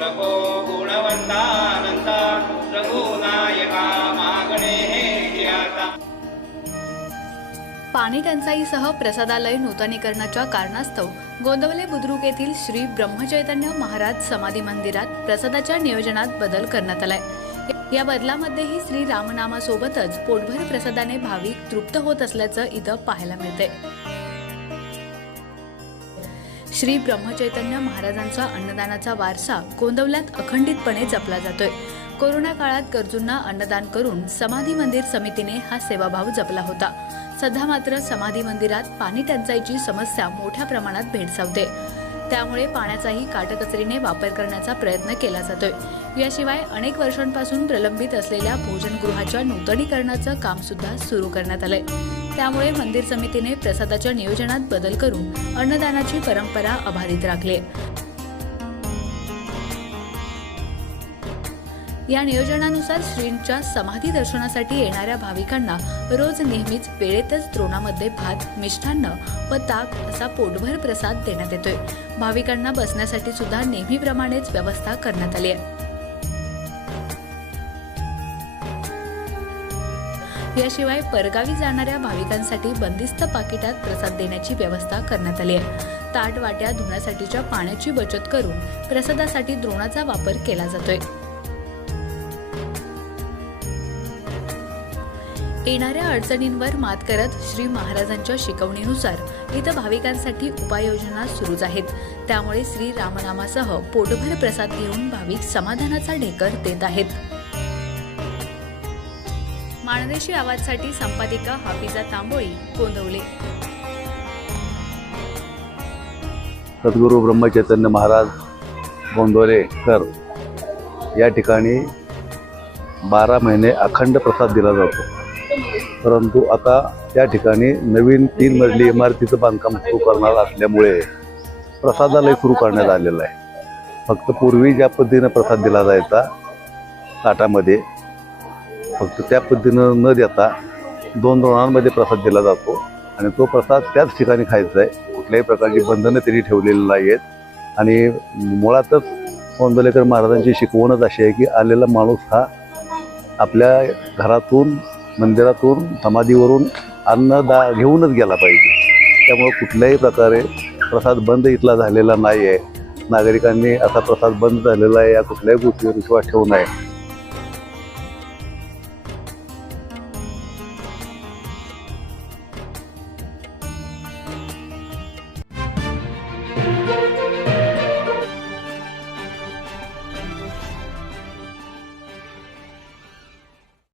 नको गुणवंतानंता रघुनायका मागणे हे आता पाणी टंचाईसह प्रसादालय नूतनीकरणाच्या कारणास्तव गोंदवले बुद्रुक येथील श्री ब्रह्मचैतन्य महाराज समाधी मंदिरात प्रसादाच्या नियोजनात बदल करण्यात आलाय. या बदलामध्येही श्री रामनामासोबतच पोटभर प्रसादाने भाविक तृप्त होत असल्याचं इथं पाहायला मिळते श्री ब्रह्मचैतन्य महाराजांचा अन्नदानाचा वारसा गोंदवल्यात अखंडितपणे जपला जातोय. कोरोना काळात गरजूंना अन्नदान करून समाधी मंदिर समितीने हा सेवाभाव जपला होता. सध्या मात्र समाधी मंदिरात पाणी टंचाईची समस्या मोठ्या प्रमाणात भेडसावते. त्यामुळे पाण्याचाही काटकचरीने वापर करण्याचा प्रयत्न केला जातोय. याशिवाय अनेक वर्षांपासून प्रलंबित असलेल्या भोजनगृहाच्या नूतनीकरणाचं काम सुद्धा सुरू करण्यात आलंय. त्यामुळे मंदिर समितीने प्रसादाच्या नियोजनात बदल करून अन्नदानाची परंपरा अबाधित राखली. या नियोजनानुसार श्रींच्या समाधी दर्शनासाठी येणाऱ्या भाविकांना रोज नेहमीच वेळेतच द्रोणामध्ये भात मिष्टान्न व ताक असा पोटभर प्रसाद देण्यात येतोय. भाविकांना बसण्यासाठी सुद्धा नेहमीप्रमाणेच व्यवस्था करण्यात आली आहे. याशिवाय परगावी जाणाऱ्या भाविकांसाठी बंदिस्त पाकिटात प्रसाद देण्याची व्यवस्था करण्यात आली आहे. ताट वाट्या धुण्यासाठीच्या पाण्याची बचत करून प्रसादासाठी द्रोणाचा वापर केला जातोय. येणाऱ्या अडचणींवर मात करत श्री महाराजांच्या शिकवणीनुसार इथं भाविकांसाठी उपाययोजना सुरूच आहेत. त्यामुळे श्री रामनामासह पोटभर प्रसाद घेऊन भाविक समाधानाचा ढेकर देत आहेत. माणदेशी आवाजसाठी संपादिका हाफिजा तांबोळी गोंदवले. सद्गुरू ब्रह्मचैतन्य महाराज गोंदवलेकर या ठिकाणी बारा महिने अखंड प्रसाद दिला जातो. परंतु आता त्या ठिकाणी नवीन तीन मजली इमारतीचं बांधकाम सुरू करणार असल्यामुळे प्रसादालय सुरू करण्यात आलेलं आहे. फक्त पूर्वी ज्या पद्धतीनं प्रसाद दिला जायचा ताटामध्ये फक्त त्या पद्धतीनं न देता दोन द्रोणांमध्ये प्रसाद दिला जातो. आणि तो प्रसाद त्याच ठिकाणी खायचा आहे. कुठल्याही प्रकारची बंधनं त्यांनी ठेवलेली नाही आहेत आणि मुळातच कोंदलेकर महाराजांची शिकवणच अशी आहे की आलेला माणूस हा आपल्या घरातून मंदिरातून समाधीवरून अन्न दा घेऊनच गेला पाहिजे. त्यामुळं कुठल्याही प्रकारे प्रसाद बंद इथला झालेला नाही आहे नागरिकांनी असा प्रसाद बंद झालेला आहे या कुठल्याही गोष्टीवर विश्वास ठेवू नये.